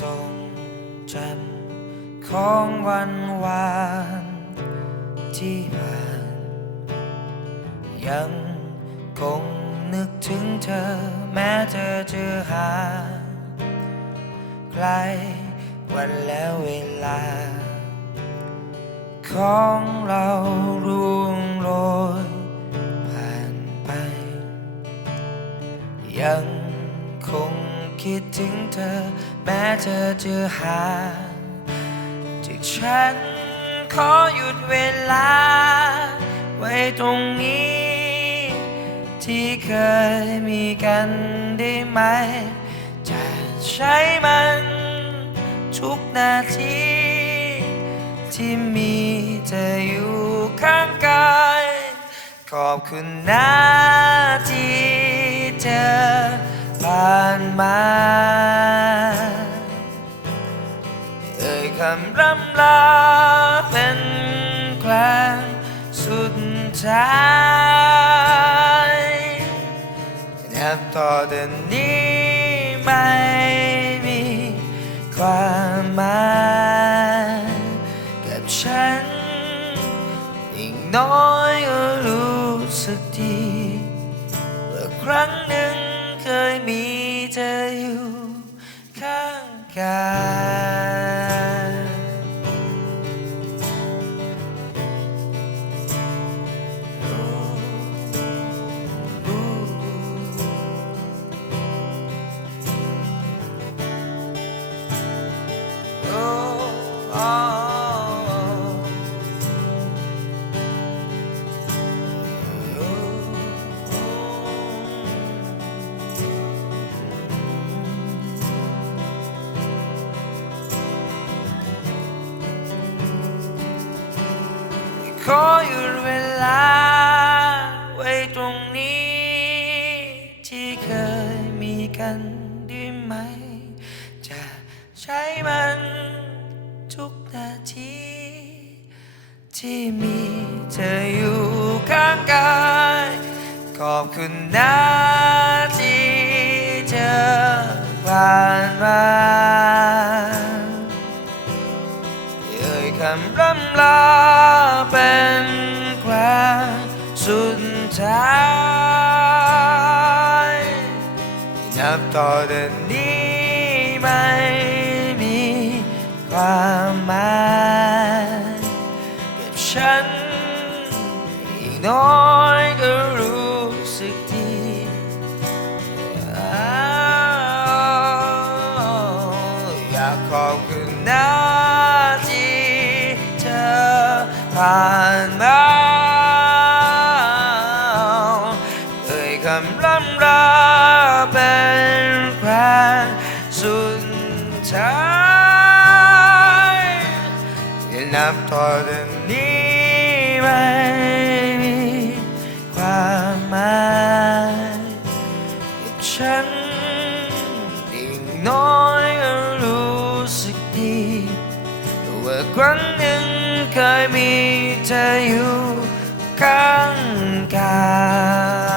ทรงจำของวันวานที่ผ่าน ยังคงนึกถึงเธอ แม้เธอจะหาไกลวันแล้วเวลา ของเราร่วง คิดถึงเธอ แม้เธอจะหาจากฉัน ขอหยุดเวลา ไว้ตรงนี้ ที่เคยมีกันได้ไหม จะใช้มัน ทุกนาที ที่มีเธออยู่ข้างกายขอบคุณนะที่เธอผ่า นมา เอ่ยคำร่ำลาเป็นครั้งสุดท้ายนับต่อแต่นี้ไม่มีความหมายกับฉันอีกน้อยก็รู้สึกดีว่าครั้งหนึ่งเคยมี เธอ ขอหยุดเวลา ไว้ตรงนี้ ที่เคยมีกันได้ไหม จะใช้มันทุกนาที ที่มีเธออยู่ข้างกาย ขอบคุณนะที่เธอผ่านมา ต่อแต่นี้ไม่มีความหมายกับฉัน อีกน้อยก็รู้สึกดีอยากขอบคุณนะที่เธอผ่านมาเอ่ยคำร่ำลาเป็น ท้ายนับต่อจากนี้ไม่มีความหมายกับฉันอีกน้อยก็รู้สึกดีว่าครั้งหนึ่งเคยมีเธออยู่ข้างกาย